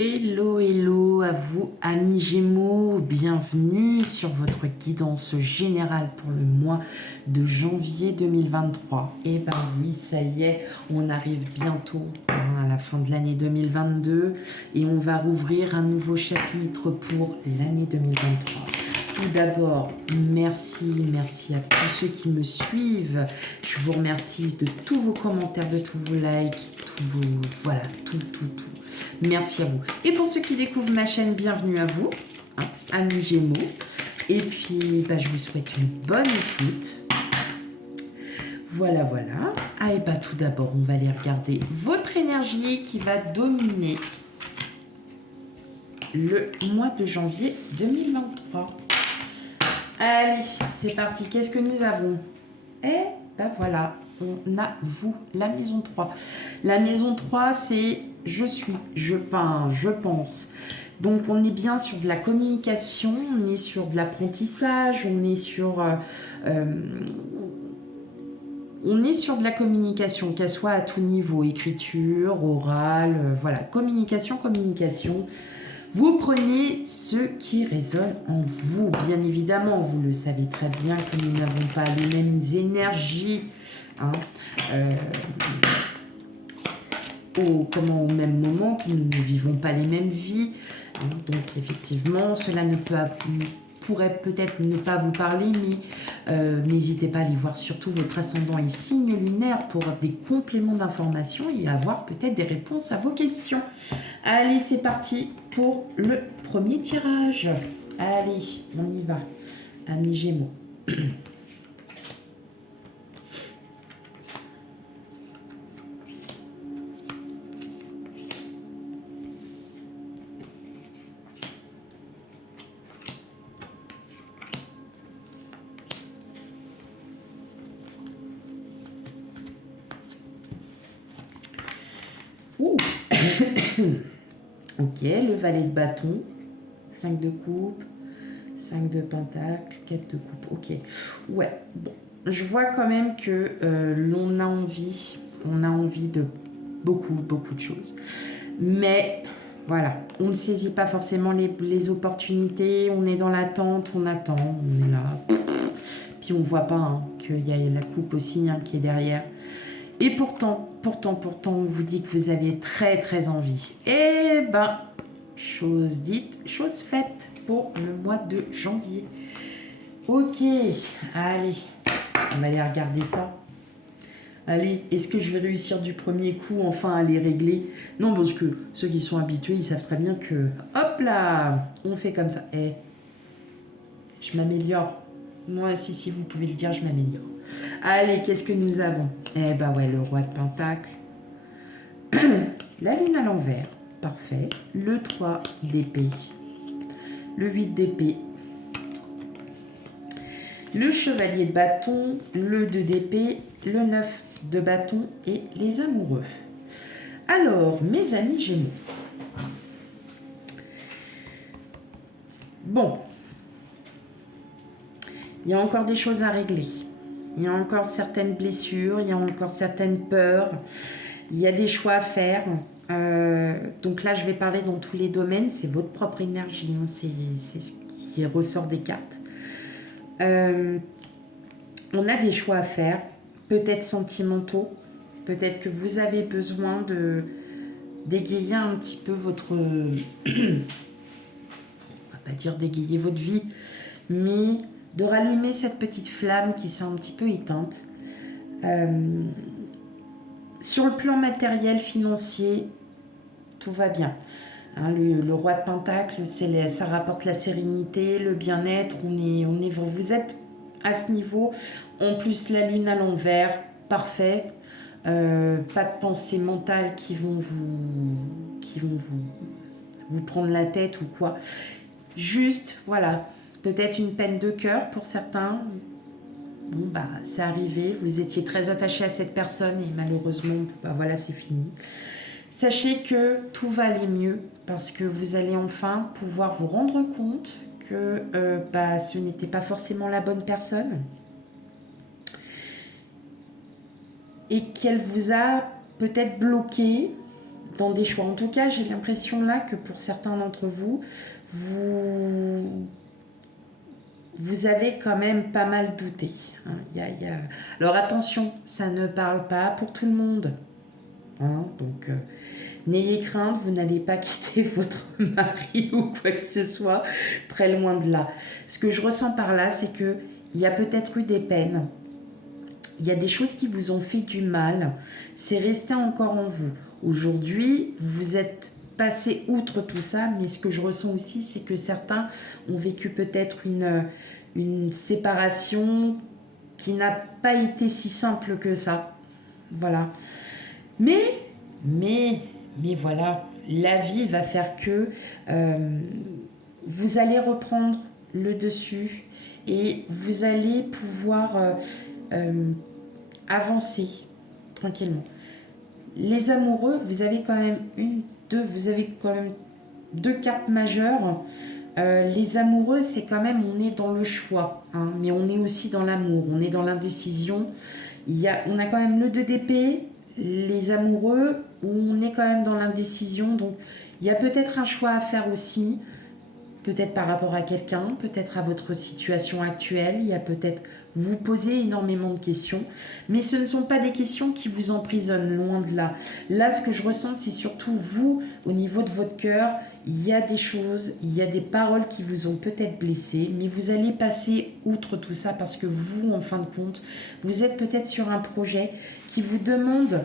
Hello, hello à vous amis Gémeaux, bienvenue sur votre guidance générale pour le mois de janvier 2023. Et ben oui, ça y est, on arrive bientôt à la fin de l'année 2022 et on va rouvrir un nouveau chapitre pour l'année 2023. Tout d'abord, merci à tous ceux qui me suivent. Je vous remercie de tous vos commentaires, de tous vos likes, voilà, tout. Merci à vous. Et pour ceux qui découvrent ma chaîne, bienvenue à vous, amis Gémeaux. Et puis, je vous souhaite une bonne écoute. Voilà. Ah, et tout d'abord, on va aller regarder votre énergie qui va dominer le mois de janvier 2023. Allez, c'est parti. Qu'est-ce que nous avons? Voilà, on a vous, la maison 3. La maison 3, c'est je suis, je peins, je pense. Donc, on est bien sur de la communication, on est sur de l'apprentissage, on est sur de la communication, qu'elle soit à tout niveau, écriture, orale, voilà, communication. Vous prenez ce qui résonne en vous. Bien évidemment, vous le savez très bien que nous n'avons pas les mêmes énergies au même moment, que nous ne vivons pas les mêmes vies. Donc effectivement, cela pourrait peut-être ne pas vous parler, mais n'hésitez pas à aller voir surtout votre ascendant et signe lunaire pour des compléments d'informations et avoir peut-être des réponses à vos questions. Allez, c'est parti pour le premier tirage. Allez, on y va, amis Gémeaux. Ok, le valet de bâton, 5 de coupe, 5 de pentacle, 4 de coupe. Ok, ouais, bon, je vois quand même que l'on a envie de beaucoup de choses. Mais voilà, on ne saisit pas forcément les opportunités, on est dans l'attente, on attend, on est là. Puis on ne voit pas qu'il y a la coupe aussi qui est derrière. Et pourtant, on vous dit que vous aviez très envie. Eh ben, chose dite, chose faite pour le mois de janvier. Ok, allez, on va aller regarder ça. Allez, est-ce que je vais réussir du premier coup enfin à les régler? Non, parce que ceux qui sont habitués, ils savent très bien que, hop là, on fait comme ça. Je m'améliore. Moi, si vous pouvez le dire, je m'améliore. Allez, qu'est-ce que nous avons? Le roi de pentacle. La lune à l'envers. Parfait. Le 3 d'épée. Le 8 d'épée. Le chevalier de bâton. Le 2 d'épée. Le 9 de bâton et les amoureux. Alors, mes amis Gémeaux. Bon. Il y a encore des choses à régler. Il y a encore certaines blessures, il y a encore certaines peurs, il y a des choix à faire. Donc là, je vais parler dans tous les domaines, c'est votre propre énergie, c'est ce qui ressort des cartes. On a des choix à faire, peut-être sentimentaux, peut-être que vous avez besoin d'égayer un petit peu votre... on va pas dire d'égayer votre vie, mais de rallumer cette petite flamme qui s'est un petit peu éteinte. Sur le plan matériel, financier, tout va bien. Le roi de pentacle, ça rapporte la sérénité, le bien-être. Vous êtes à ce niveau. En plus, la lune à l'envers, parfait. Pas de pensées mentales qui vont vous prendre la tête ou quoi. Juste, voilà. Peut-être une peine de cœur pour certains. Bon, c'est arrivé. Vous étiez très attaché à cette personne et malheureusement, voilà, c'est fini. Sachez que tout va aller mieux parce que vous allez enfin pouvoir vous rendre compte que ce n'était pas forcément la bonne personne et qu'elle vous a peut-être bloqué dans des choix. En tout cas, j'ai l'impression là que pour certains d'entre vous, vous avez quand même pas mal douté. Hein. Alors attention, ça ne parle pas pour tout le monde. Hein, donc, n'ayez crainte, vous n'allez pas quitter votre mari ou quoi que ce soit, très loin de là. Ce que je ressens par là, c'est qu'il y a peut-être eu des peines, il y a des choses qui vous ont fait du mal, c'est resté encore en vous. Aujourd'hui, vous êtes passé outre tout ça, mais ce que je ressens aussi, c'est que certains ont vécu peut-être une séparation qui n'a pas été si simple que ça. Voilà. Mais voilà, la vie va faire que vous allez reprendre le dessus et vous allez pouvoir avancer tranquillement. Les amoureux, vous avez quand même deux cartes majeures. Les amoureux, c'est quand même, on est dans le choix, hein, mais on est aussi dans l'amour, on est dans l'indécision. On a quand même le 2 d'épée, les amoureux, où on est quand même dans l'indécision. Donc, il y a peut-être un choix à faire aussi, peut-être par rapport à quelqu'un, peut-être à votre situation actuelle. Il y a peut-être vous posez énormément de questions, mais ce ne sont pas des questions qui vous emprisonnent, loin de là. Là, ce que je ressens, c'est surtout vous, au niveau de votre cœur, il y a des choses, il y a des paroles qui vous ont peut-être blessé, mais vous allez passer outre tout ça parce que vous, en fin de compte, vous êtes peut-être sur un projet qui vous demande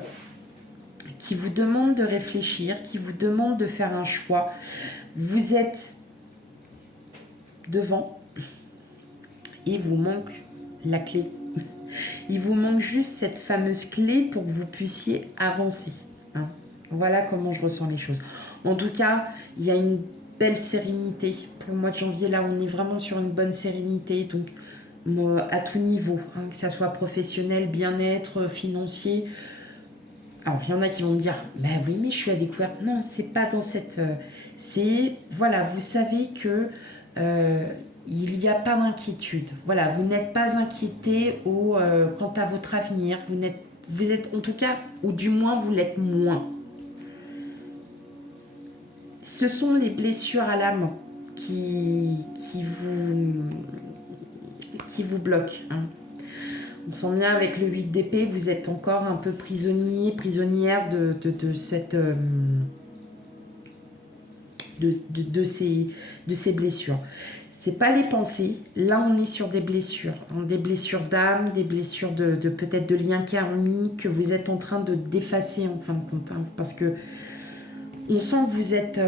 de réfléchir, qui vous demande de faire un choix. Vous êtes devant et il vous manque la clé. Il vous manque juste cette fameuse clé pour que vous puissiez avancer. Hein. Voilà comment je ressens les choses. En tout cas, il y a une belle sérénité. Pour le mois de janvier, là, on est vraiment sur une bonne sérénité. Donc, à tout niveau, hein, que ça soit professionnel, bien-être, financier. Alors, il y en a qui vont me dire, bah oui, mais je suis à découvert. Non, c'est pas dans cette... c'est, voilà, vous savez que il n'y a pas d'inquiétude. Voilà, vous n'êtes pas inquiété quant à votre avenir. Vous êtes, en tout cas, ou du moins, vous l'êtes moins. Ce sont les blessures à l'âme qui vous bloquent. Hein. On sent bien avec le 8 d'épée, vous êtes encore un peu prisonnière de cette... de ces blessures. C'est pas les pensées. Là, on est sur des blessures. Hein, des blessures d'âme, des blessures de peut-être de liens karmiques que vous êtes en train de d'effacer en fin de compte. Hein, parce que on sent que vous êtes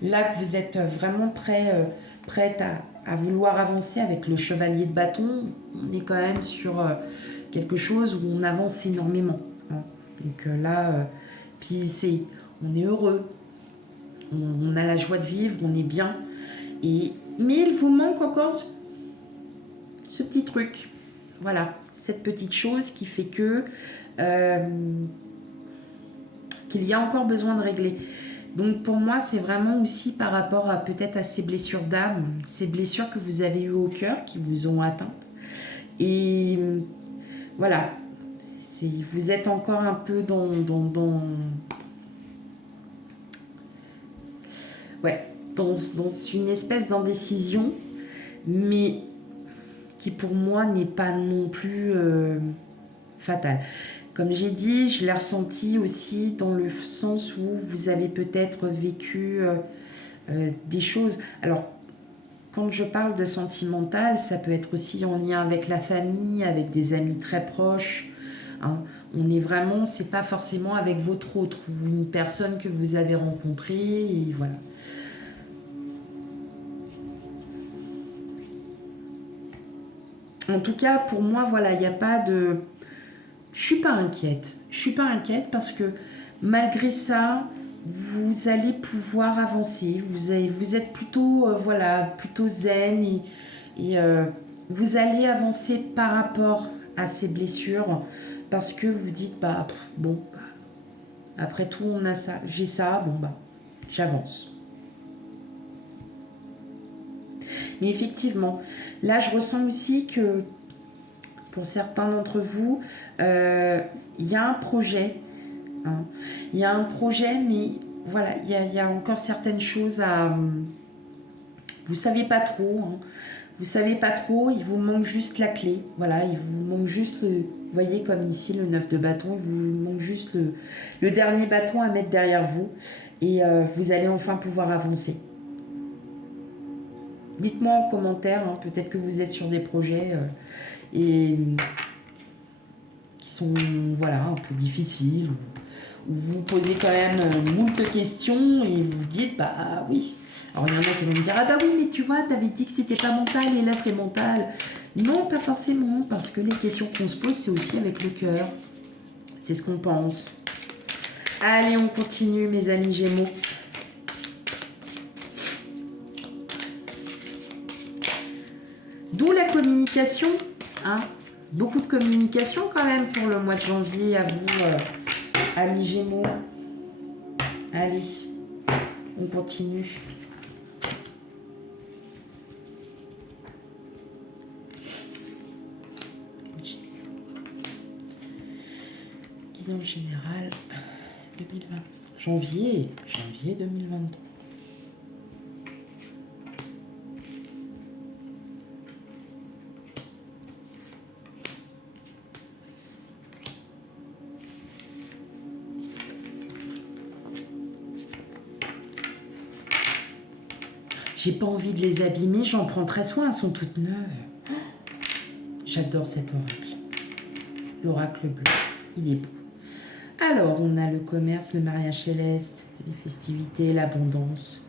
là, que vous êtes vraiment prête à vouloir avancer avec le chevalier de bâton. On est quand même sur quelque chose où on avance énormément. Hein. Donc là, puis on est heureux. On a la joie de vivre, on est bien. Mais il vous manque encore ce petit truc. Voilà, cette petite chose qui fait qu'il y a encore besoin de régler. Donc pour moi, c'est vraiment aussi par rapport à peut-être à ces blessures d'âme, ces blessures que vous avez eues au cœur, qui vous ont atteinte. Et voilà, vous êtes encore un peu dans une espèce d'indécision, mais qui pour moi n'est pas non plus fatale. Comme j'ai dit, je l'ai ressenti aussi dans le sens où vous avez peut-être vécu des choses. Alors, quand je parle de sentimental, ça peut être aussi en lien avec la famille, avec des amis très proches. Hein. On est vraiment, c'est pas forcément avec votre autre ou une personne que vous avez rencontrée, et voilà. En tout cas, pour moi, voilà, il n'y a pas de... Je suis pas inquiète. Je suis pas inquiète parce que malgré ça, vous allez pouvoir avancer. Vous êtes plutôt, plutôt zen et vous allez avancer par rapport à ces blessures parce que vous dites, après tout, on a ça, j'ai ça, j'avance. Mais effectivement, là, je ressens aussi que pour certains d'entre vous, il y a un projet hein. Il y a un projet, mais voilà, il y a encore certaines choses à... Vous savez pas trop, hein. Vous savez pas trop, il vous manque juste la clé. Voilà, il vous manque juste le... Vous voyez comme ici le 9 de bâton, il vous manque juste le dernier bâton à mettre derrière vous. Et vous allez enfin pouvoir avancer. Dites-moi en commentaire, hein, peut-être que vous êtes sur des projets et qui sont voilà, un peu difficiles. Où vous posez quand même moult questions et vous dites, bah oui. Alors il y en a qui vont me dire, ah bah oui, mais tu vois, t'avais dit que c'était pas mental et là c'est mental. Non, pas forcément, parce que les questions qu'on se pose, c'est aussi avec le cœur. C'est ce qu'on pense. Allez, on continue, mes amis Gémeaux. D'où la communication, hein. Beaucoup de communication quand même pour le mois de janvier à vous, amis Gémeaux. Allez, on continue. Guidance générale 2020. Janvier 2023. J'ai pas envie de les abîmer, j'en prends très soin, elles sont toutes neuves. J'adore cet oracle. L'oracle bleu, il est beau. Alors, on a le commerce, le mariage céleste, les festivités, l'abondance.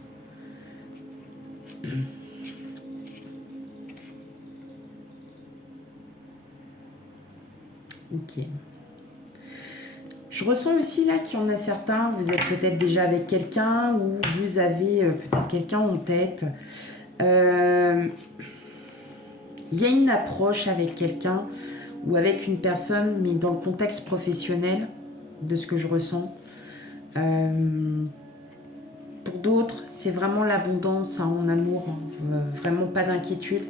Ok. Je ressens aussi là qu'il y en a certains, vous êtes peut-être déjà avec quelqu'un ou vous avez peut-être quelqu'un en tête. Il y a une approche avec quelqu'un ou avec une personne, mais dans le contexte professionnel, de ce que je ressens. Pour d'autres, c'est vraiment l'abondance en amour, hein, vraiment pas d'inquiétude.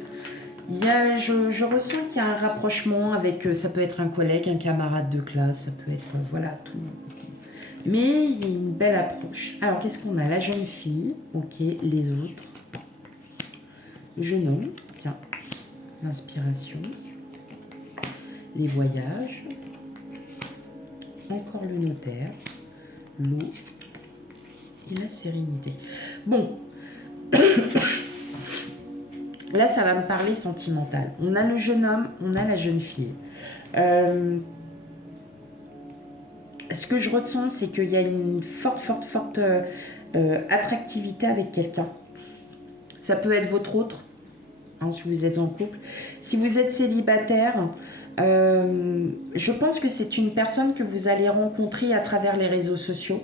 Je ressens qu'il y a un rapprochement avec, ça peut être un collègue, un camarade de classe, ça peut être, voilà, tout. Mais il y a une belle approche. Alors, qu'est-ce qu'on a? La jeune fille, ok, les autres. Le jeune homme, tiens, l'inspiration. Les voyages. Encore le notaire. L'eau. Et la sérénité. Bon. Là, ça va me parler sentimental. On a le jeune homme, on a la jeune fille. Ce que je ressens, c'est qu'il y a une forte attractivité avec quelqu'un. Ça peut être votre autre, hein, si vous êtes en couple. Si vous êtes célibataire, je pense que c'est une personne que vous allez rencontrer à travers les réseaux sociaux.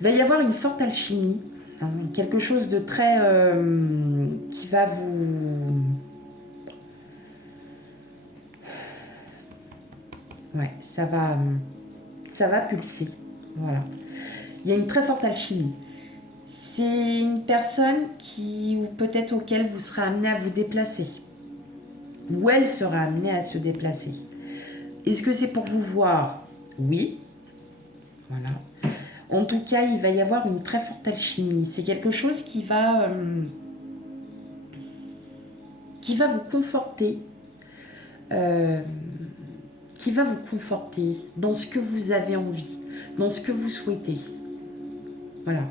Il va y avoir une forte alchimie. Quelque chose de très... qui va vous... Ouais, ça va pulser. Voilà. Il y a une très forte alchimie. C'est une personne qui, ou peut-être auquel vous serez amené à vous déplacer. Ou elle sera amenée à se déplacer. Est-ce que c'est pour vous voir? Oui. Voilà. En tout cas, il va y avoir une très forte alchimie. C'est quelque chose qui va vous conforter. Qui va vous conforter dans ce que vous avez envie, dans ce que vous souhaitez. Voilà.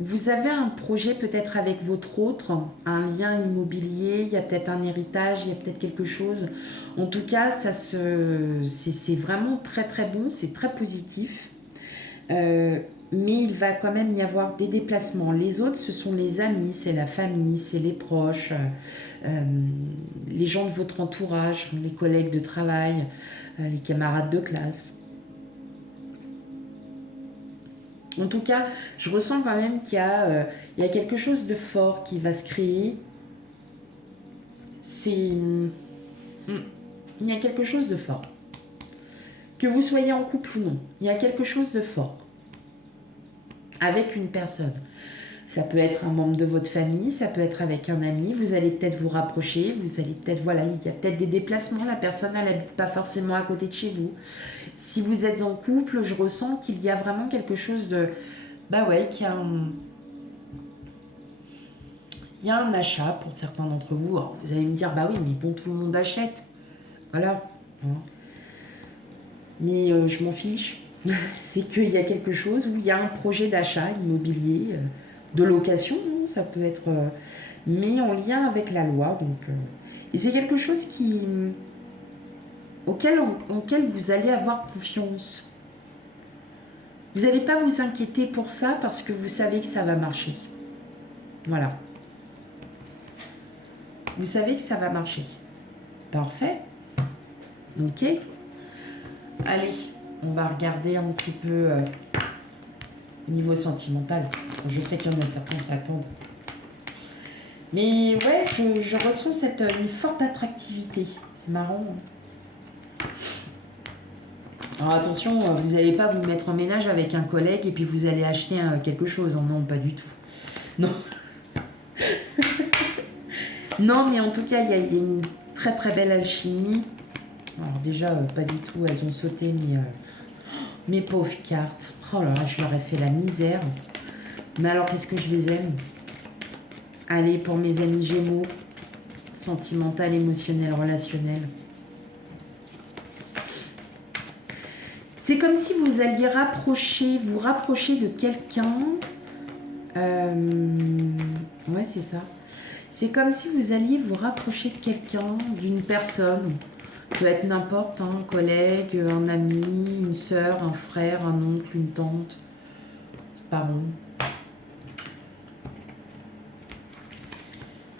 Vous avez un projet peut-être avec votre autre, un lien immobilier, il y a peut-être un héritage, il y a peut-être quelque chose. En tout cas, c'est vraiment très très bon, c'est très positif. Mais il va quand même y avoir des déplacements. Les autres, ce sont les amis, c'est la famille, c'est les proches, les gens de votre entourage, les collègues de travail, les camarades de classe. En tout cas, je ressens quand même qu'il y a quelque chose de fort qui va se créer. Il y a quelque chose de fort. Que vous soyez en couple ou non, il y a quelque chose de fort avec une personne. Ça peut être un membre de votre famille, ça peut être avec un ami. Vous allez peut-être vous rapprocher, vous allez peut-être, voilà, il y a peut-être des déplacements. La personne, elle n'habite pas forcément à côté de chez vous. Si vous êtes en couple, je ressens qu'il y a vraiment quelque chose de... Bah ouais, qu'il y a un... Il y a un achat pour certains d'entre vous. Alors, vous allez me dire, bah oui, mais bon, tout le monde achète. Voilà. Mais je m'en fiche. C'est qu'il y a quelque chose où il y a un projet d'achat immobilier, de location, hein, ça peut être, mais en lien avec la loi. Donc, et c'est quelque chose auquel vous allez avoir confiance. Vous n'allez pas vous inquiéter pour ça parce que vous savez que ça va marcher. Voilà. Vous savez que ça va marcher. Parfait. Ok. Allez, on va regarder un petit peu au niveau sentimental. Je sais qu'il y en a certains qui attendent. Mais ouais, je ressens une forte attractivité. C'est marrant. Alors attention, vous n'allez pas vous mettre en ménage avec un collègue et puis vous allez acheter quelque chose. Non, pas du tout. Non. Non, mais en tout cas, il y a une très très belle alchimie. Alors déjà, pas du tout, elles ont sauté, mais mes pauvres cartes. Oh là là, je leur ai fait la misère. Mais alors, qu'est-ce que je les aime? Allez, pour mes amis Gémeaux, sentimental, émotionnel, relationnel. C'est comme si vous alliez vous rapprocher de quelqu'un. Ouais, c'est ça. C'est comme si vous alliez vous rapprocher de quelqu'un, d'une personne. Peut être n'importe, un collègue, un ami, une sœur, un frère, un oncle, une tante, parent.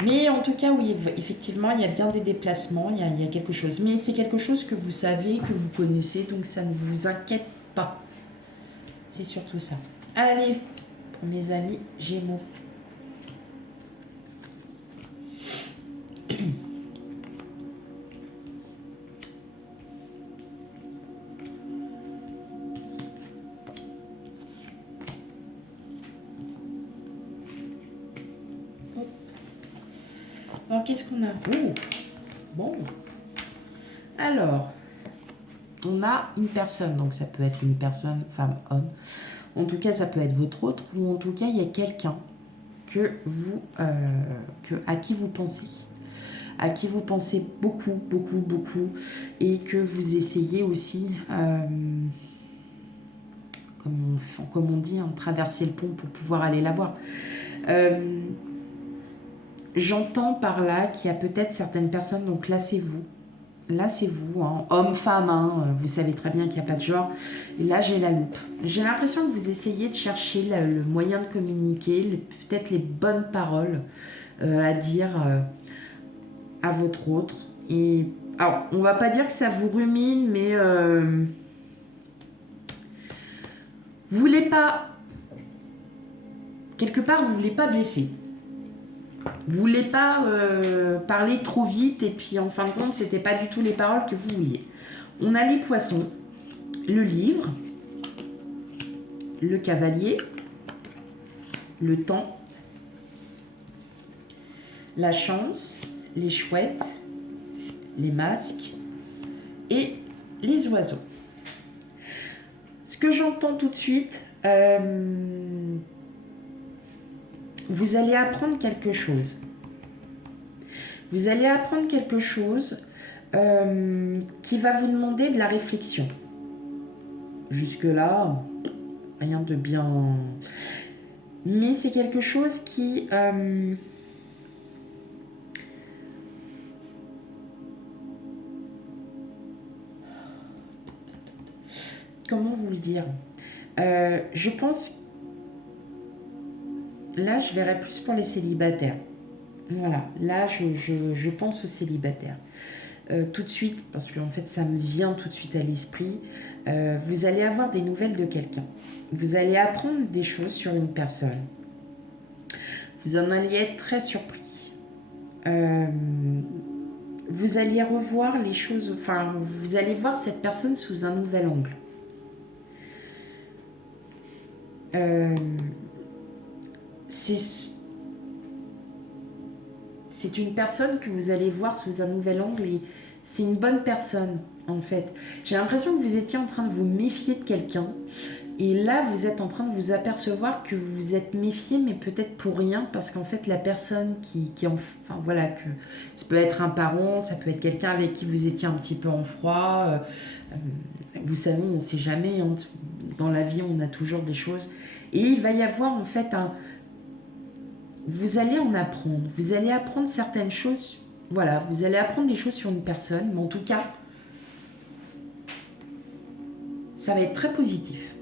Mais en tout cas, oui, effectivement, il y a bien des déplacements, il y a quelque chose. Mais c'est quelque chose que vous savez, que vous connaissez, donc ça ne vous inquiète pas. C'est surtout ça. Allez, pour mes amis Gémeaux. Alors, qu'est-ce qu'on a? Oh, bon. Alors, on a une personne. Donc, ça peut être une personne, femme, homme. En tout cas, ça peut être votre autre. Ou en tout cas, il y a quelqu'un à qui vous pensez. À qui vous pensez beaucoup, beaucoup, beaucoup. Et que vous essayez aussi, comme on dit, hein, traverser le pont pour pouvoir aller la voir. J'entends par là qu'il y a peut-être certaines personnes, donc là c'est vous. Là c'est vous, hein, homme, femme, hein, vous savez très bien qu'il n'y a pas de genre. Et là j'ai la loupe. J'ai l'impression que vous essayez de chercher le moyen de communiquer, peut-être les bonnes paroles à dire à votre autre. Et alors, on va pas dire que ça vous rumine, mais vous voulez pas, quelque part vous voulez pas blesser. Vous voulez pas parler trop vite et puis en fin de compte, c'était pas du tout les paroles que vous vouliez. On a les poissons, le livre, le cavalier, le temps, la chance, les chouettes, les masques et les oiseaux. Ce que j'entends tout de suite, vous allez apprendre quelque chose. Vous allez apprendre quelque chose qui va vous demander de la réflexion. Jusque-là, rien de bien... Mais c'est quelque chose qui... Comment vous le dire? Je pense... Là, je verrais plus pour les célibataires. Voilà, là, je pense aux célibataires. Tout de suite, parce qu'en fait, ça me vient tout de suite à l'esprit, vous allez avoir des nouvelles de quelqu'un. Vous allez apprendre des choses sur une personne. Vous en allez être très surpris. Vous allez revoir les choses, enfin, vous allez voir cette personne sous un nouvel angle. c'est une personne que vous allez voir sous un nouvel angle et c'est une bonne personne en fait. J'ai l'impression que vous étiez en train de vous méfier de quelqu'un et là vous êtes en train de vous apercevoir que vous vous êtes méfié mais peut-être pour rien parce qu'en fait la personne enfin voilà, que ça peut être un parent, ça peut être quelqu'un avec qui vous étiez un petit peu en froid. Vous savez, on ne sait jamais, hein, dans la vie on a toujours des choses et il va y avoir en fait vous allez en apprendre, vous allez apprendre certaines choses, voilà, vous allez apprendre des choses sur une personne, mais en tout cas, ça va être très positif.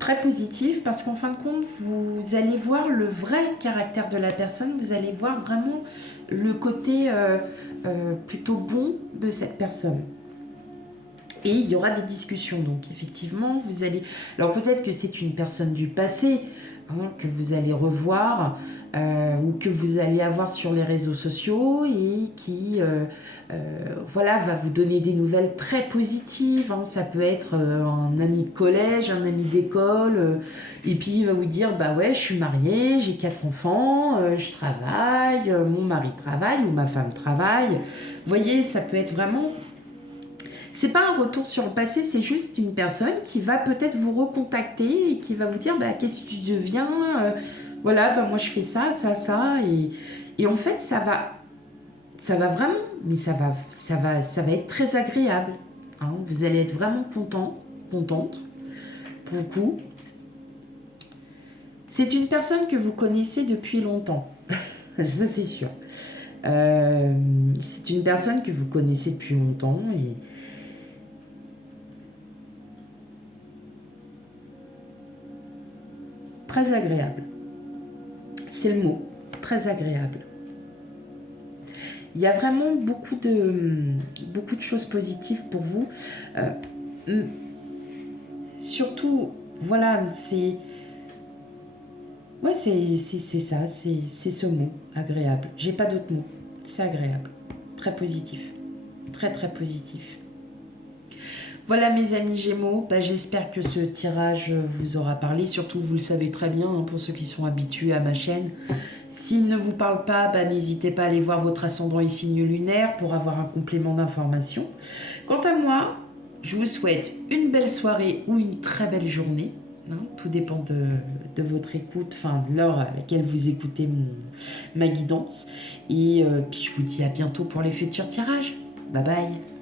Très positif parce qu'en fin de compte, vous allez voir le vrai caractère de la personne, vous allez voir vraiment le côté plutôt bon de cette personne. Et il y aura des discussions, donc effectivement, vous allez... Alors peut-être que c'est une personne du passé, que vous allez revoir ou que vous allez avoir sur les réseaux sociaux et qui voilà, va vous donner des nouvelles très positives. Ça peut être un ami de collège, un ami d'école et puis il va vous dire bah ouais, je suis mariée, j'ai 4 enfants, je travaille, mon mari travaille ou ma femme travaille. Vous voyez, ça peut être vraiment... C'est pas un retour sur le passé, c'est juste une personne qui va peut-être vous recontacter et qui va vous dire bah, qu'est-ce que tu deviens, voilà, bah, moi je fais ça, ça, ça. Et en fait, ça va vraiment, mais ça va être très agréable. Hein. Vous allez être vraiment contente, pour le coup. C'est une personne que vous connaissez depuis longtemps, ça c'est sûr. C'est une personne que vous connaissez depuis longtemps et très agréable. C'est le mot, très agréable. Il y a vraiment beaucoup de choses positives pour vous. Surtout, voilà, c'est... Ouais, c'est ça, c'est ce mot, agréable. J'ai pas d'autre mot, c'est agréable. Très positif, très très positif. Voilà mes amis Gémeaux, j'espère que ce tirage vous aura parlé. Surtout, vous le savez très bien, pour ceux qui sont habitués à ma chaîne. S'il ne vous parle pas, n'hésitez pas à aller voir votre ascendant et signe lunaire pour avoir un complément d'information. Quant à moi, je vous souhaite une belle soirée ou une très belle journée. Tout dépend de votre écoute, de l'heure à laquelle vous écoutez ma guidance. Et puis je vous dis à bientôt pour les futurs tirages. Bye bye.